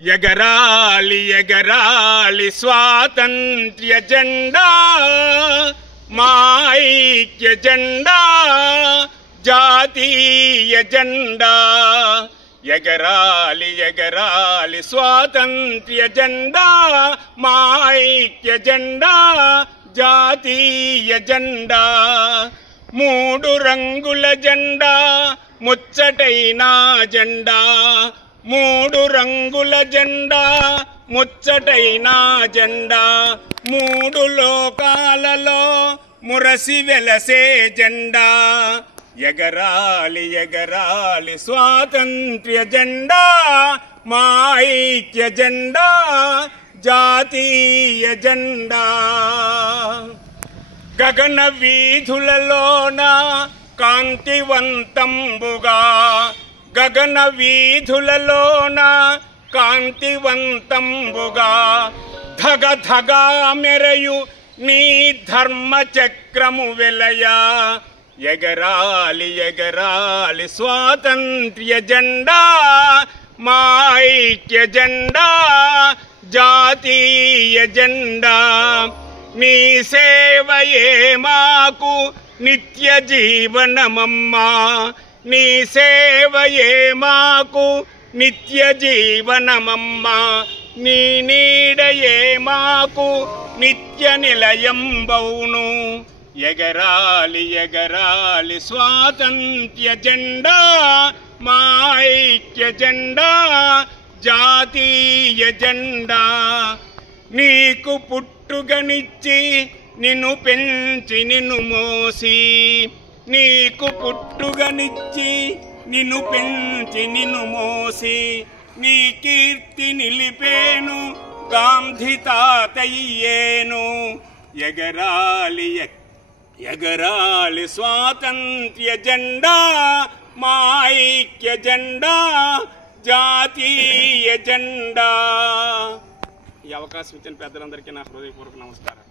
ఎగరాలి ఎగరాలి స్వాతంత్ర్య జెండా, మా ఐక్య జెండా, జాతీయ జెండా. ఎగరాలి ఎగరాలి స్వాతంత్ర్య జెండా, మా ఐక్య జెండా, జాతీయ జెండా. మూడు రంగుల జెండా, ముచ్చటైన జెండా. మూడు రంగుల జెండా, ముచ్చటైన జెండా. మూడు లోకాలలో మురసి వెలసే జెండా. ఎగరాలి ఎగరాలి స్వాతంత్ర్య జెండా, మా ఐక్య జెండా, జాతీయ జెండా. గగన వీధులలోన కాంతివంతంబుగా, గగన వీధులలోన కాంతివంతంబుగా, ధగ ధగా మెరయు నీ ధర్మ చక్రము వెలయా. ఎగరాలి ఎగరాలి స్వాతంత్ర్య జెండా, మా ఐక్య జెండా, జాతీయ జెండా. నీ సేవయే మాకు నిత్య జీవనమమ్మా, నీ సేవయే మాకు నిత్య జీవనమమ్మా. నీ నీడయే మాకు నిత్య నిలయంబౌను. ఎగరాలి ఎగరాలి స్వాతంత్ర్య జెండా, మా ఐక్య జెండా, జాతీయ జెండా. నీకు పుట్టుగనిచ్చి నిన్ను పెంచి నిన్ను మోసి, నీకు పుట్టుగనిచ్చి నిన్ను పెంచి నిన్ను మోసి, నీ కీర్తి నిలిపేను గాంధీ తాతయ్యేను. ఎగరాలి ఎగరాలి స్వాతంత్ర్య జెండా, మా ఐక్య జెండా, జాతీయ జెండా. ఈ అవకాశం ఇచ్చిన పెద్దలందరికీ నా హృదయపూర్వక నమస్కారం.